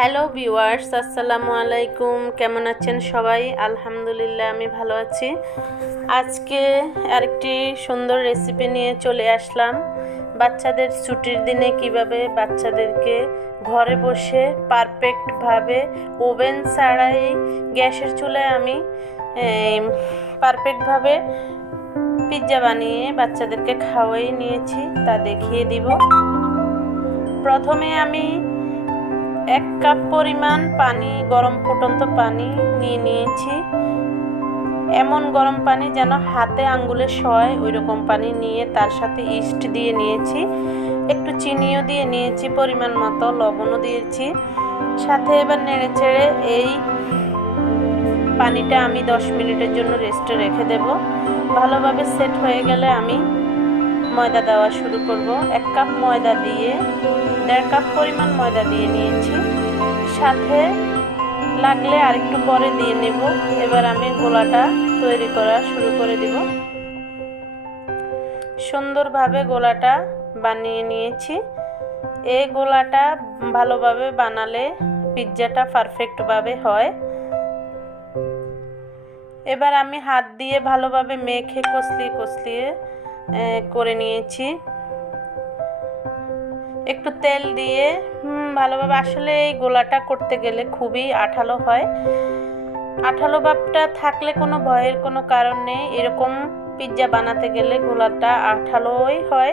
Hello viewers, আসসালামু আলাইকুম। কেমন আছেন সবাই? আলহামদুলিল্লাহ, আমি ভালো আছি। আজকে আরেকটি সুন্দর রেসিপি নিয়ে চলে আসলাম। বাচ্চাদের ছুটির দিনে কীভাবে বাচ্চাদেরকে ঘরে বসে পারফেক্টভাবে ওভেন ছাড়াই গ্যাসের চুলায় আমি পারফেক্টভাবে পিৎজা বানিয়ে বাচ্চাদেরকে খাওয়াই নিয়েছি। তা দেখিয়ে দিব। প্রথমে আমি এক কাপ পরিমাণ পানি, গরম ফুটন্ত পানি নিয়ে নিয়েছি। এমন গরম পানি যেন হাতে আঙ্গুলে সয় ওই রকম পানি নিয়ে তার সাথে ইস্ট দিয়ে নিয়েছি। একটু চিনিও দিয়ে নিয়েছি, পরিমাণ মতো লবণও দিয়েছি। সাথে এবার নেড়ে চেড়ে এই পানিটা আমি দশ মিনিটের জন্য রেস্টে রেখে দেব। ভালোভাবে সেট হয়ে গেলে আমি ময়দা দেওয়া শুরু করব। এক কাপ ময়দা দিয়ে, দেড় কাপ পরিমাণ ময়দা দিয়ে নিয়েছি। সাথে লাগলে আরেকটু পরে দিয়ে নেব। এবার আমি গোলাটা তৈরি করা শুরু করে দিব। সুন্দরভাবে গোলাটা বানিয়ে নিয়েছি। এই গোলাটা ভালোভাবে বানালে পিৎজাটা পারফেক্টভাবে হয়। এবার আমি হাত দিয়ে ভালোভাবে মেখে কষলিয়ে কষলিয়ে করে নিয়েছি। একটু তেল দিয়ে ভালোভাবে আসলে এই গোলাটা করতে গেলে খুবই আঠালো হয়। আঠালো ভাবটা থাকলে কোনো ভয়ের কোনো কারণ নেই। এরকম পিৎজা বানাতে গেলে গোলাটা আঠালোই হয়।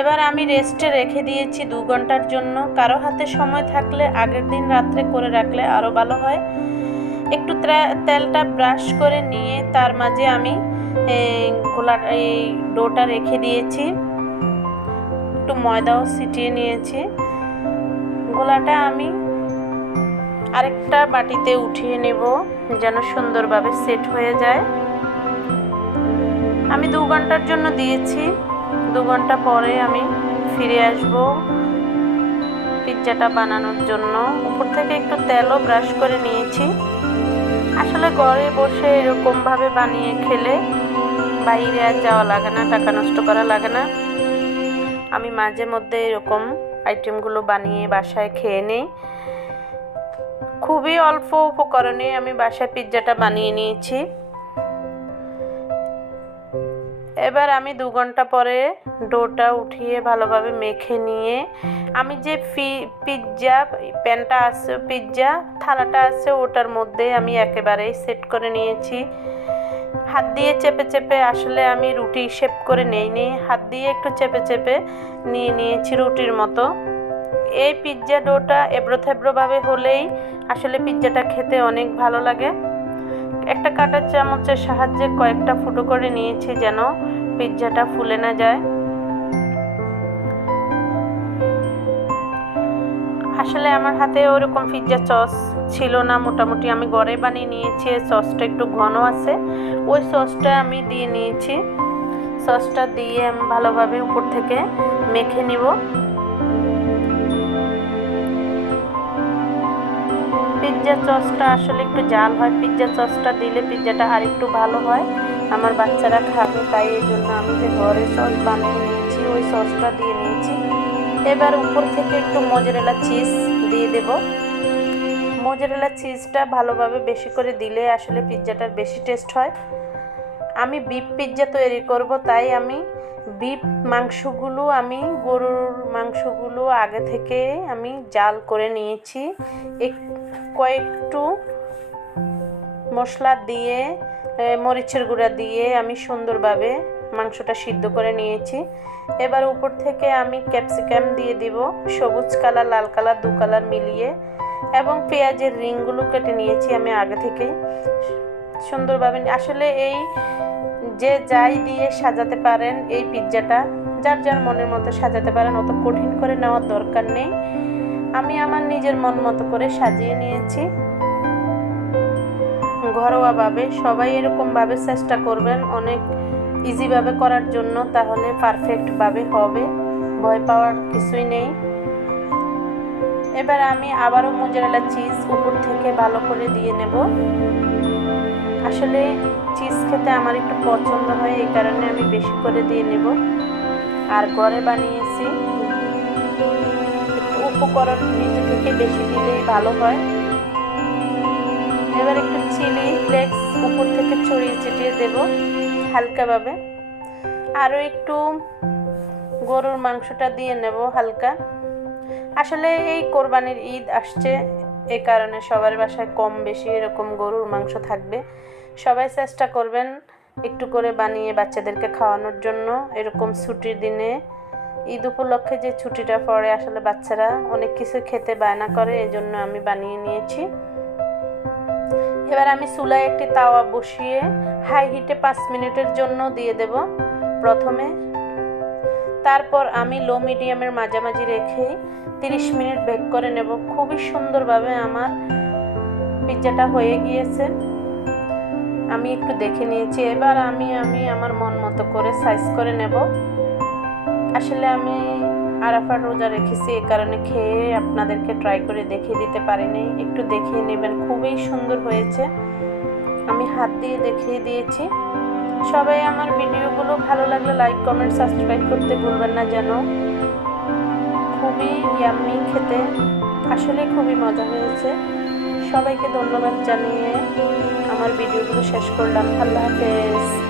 এবার আমি রেস্টে রেখে দিয়েছি দু ঘণ্টার জন্য। কারও হাতে সময় থাকলে আগের দিন রাত্রে করে রাখলে আরও ভালো হয়। একটু তেলটা ব্রাশ করে নিয়ে তার মাঝে আমি গোলা এই ডোটা রেখে দিয়েছি। একটু ময়দাও ছিটিয়ে নিয়েছি। গোলাটা আমি আরেকটা বাটিতে উঠিয়ে নেব যেন সুন্দরভাবে সেট হয়ে যায়। আমি দু ঘণ্টার জন্য দিয়েছি। দু ঘণ্টা পরে আমি ফিরে আসব পিৎজাটা বানানোর জন্য। উপর থেকে একটু তেলও ব্রাশ করে নিয়েছি। আসলে ঘরে বসে এরকমভাবে বানিয়ে খেলে বাইরে আর যাওয়া লাগে না, টাকা নষ্ট করা লাগে না। আমি মাঝে মধ্যে এরকম আইটেমগুলো বানিয়ে বাসায় খেয়ে নিই। খুবই অল্প উপকরণে আমি বাসায় পিৎজাটা বানিয়ে নিয়েছি। এবার আমি দু ঘণ্টা পরে ডোটা উঠিয়ে ভালোভাবে মেখে নিয়ে, আমি যে ফি পিৎজা প্যানটা আছে পিৎজা থালাটা আছে, ওটার মধ্যে আমি একেবারেই সেট করে নিয়েছি। হাত দিয়ে চেপে চেপে আসলে আমি রুটি শেপ করে নেই নি হাত দিয়ে একটু চেপে চেপে নিয়ে নিয়েছি রুটির মতো। এই পিৎজা ডোটা এবড়ো থেবড়োভাবে হলেই আসলে পিৎজাটা খেতে অনেক ভালো লাগে। একটা কাটার চামচের সাহায্যে কয়েকটা ফুটো করে নিয়েছি যেন পিৎজাটা ফুলে না যায়। আসলে আমার হাতে ওরকম পিৎজা সস ছিল না, মোটামুটি আমি ঘরে বানিয়ে নিয়েছি। সসটা একটু ঘন আছে, ওই সসটা আমি দিয়ে নিয়েছি। সসটা দিয়ে আমি ভালোভাবে উপর থেকে মেখে নিব। পিৎজা সসটা আসলে একটু জাল হয়। পিৎজা সসটা দিলে পিৎজাটা আর একটু ভালো হয়। আমার বাচ্চারা খাবে, তাই এই জন্য আমি যে ঘরে সস বানিয়ে নিয়েছি, ওই সসটা দিয়ে নিয়েছি। এবার উপর থেকে একটু মজরেলা চিজ দিয়ে দেব। মজরেলা চিজটা ভালোভাবে বেশি করে দিলে আসলে পিৎজাটার বেশি টেস্ট হয়। আমি বিফ পিৎজা তৈরি করব, তাই আমি বিফ মাংসগুলো আমি, গরুর মাংসগুলো আগে থেকে আমি জাল করে নিয়েছি। এক, কয়েকটু মশলা দিয়ে মরিচের গুঁড়া দিয়ে আমি সুন্দরভাবে মাংসটা সিদ্ধ করে নিয়েছি। এবার উপর থেকে আমি ক্যাপসিকাম দিয়ে দিব, সবুজ কালার, লাল কালার, দু কালার মিলিয়ে। এবং পেঁয়াজের রিংগুলো কেটে নিয়েছি আমি আগে থেকে সুন্দরভাবে, আসলে এই যে যাই দিয়ে সাজাতে পারেন এই পিৎজাটা যার যার মনের মতো সাজাতে পারেন, অত কঠিন করে নেওয়ার দরকার নেই। আমি আমার নিজের মন মতো করে সাজিয়ে নিয়েছি। ঘরোয়াভাবে সবাই এরকমভাবে চেষ্টা করবেন, অনেক ইজিভাবে করার জন্য, তাহলে পারফেক্টভাবে হবে, ভয় পাওয়ার কিছুই নেই। এবার আমি আবারও মোজারেলা চিজ উপর থেকে ভালো করে দিয়ে নেব। আসলে চিজ খেতে আমার একটু পছন্দ হয়, এই কারণে আমি বেশি করে দিয়ে নেব। আর ঘরে বানিয়েছি একটু উপকরণ নিজে থেকে বেশি দিলেই ভালো হয়। এবার একটু চিলি ফ্লেক্স উপর থেকে ছড়িয়ে ছিটিয়ে দেব হালকাভাবে। আরও একটু গরুর মাংসটা দিয়ে নেব হালকা। আসলে এই কোরবানির ঈদ আসছে এ কারণে সবার বাসায় কম বেশি এরকম গরুর মাংস থাকবে। সবাই চেষ্টা করবেন একটু করে বানিয়ে বাচ্চাদেরকে খাওয়ানোর জন্য। এরকম ছুটির দিনে, ঈদ উপলক্ষে যে ছুটিটা পড়ে আসলে বাচ্চারা অনেক কিছু খেতে বায়না করে, এজন্য আমি বানিয়ে নিয়েছি। এবার আমি চুলায় একটি তাওয়া বসিয়ে হাই হিটে পাঁচ মিনিটের জন্য দিয়ে দেব। প্রথমে তারপর আমি লো মিডিয়ামের মাঝামাঝি রেখে তিরিশ মিনিট বেক করে নেব। খুবই সুন্দরভাবে আমার পিৎজাটা হয়ে গিয়েছে। আমি একটু দেখে নিয়েছি। এবার আমি আমি আমার মন মতো করে সাইজ করে নেব। আসলে আমি আরাফার রোজা রেখেছি, এ কারণে খেয়ে আপনাদেরকে ট্রাই করে দেখিয়ে দিতে পারিনি। একটু দেখিয়ে নেবেন। খুবই সুন্দর হয়েছে। আমি হাত দিয়ে দেখিয়ে দিয়েছি। সবাই আমার ভিডিওগুলো ভালো লাগলে লাইক কমেন্ট সাবস্ক্রাইব করতে ভুলবেন না যেন। খুবই ইয়াম্মি খেতে। আসলে খুবই মজা হয়েছে। সবাইকে ধন্যবাদ জানিয়ে আমার ভিডিওগুলো শেষ করলাম। আল্লাহ হাফেজ।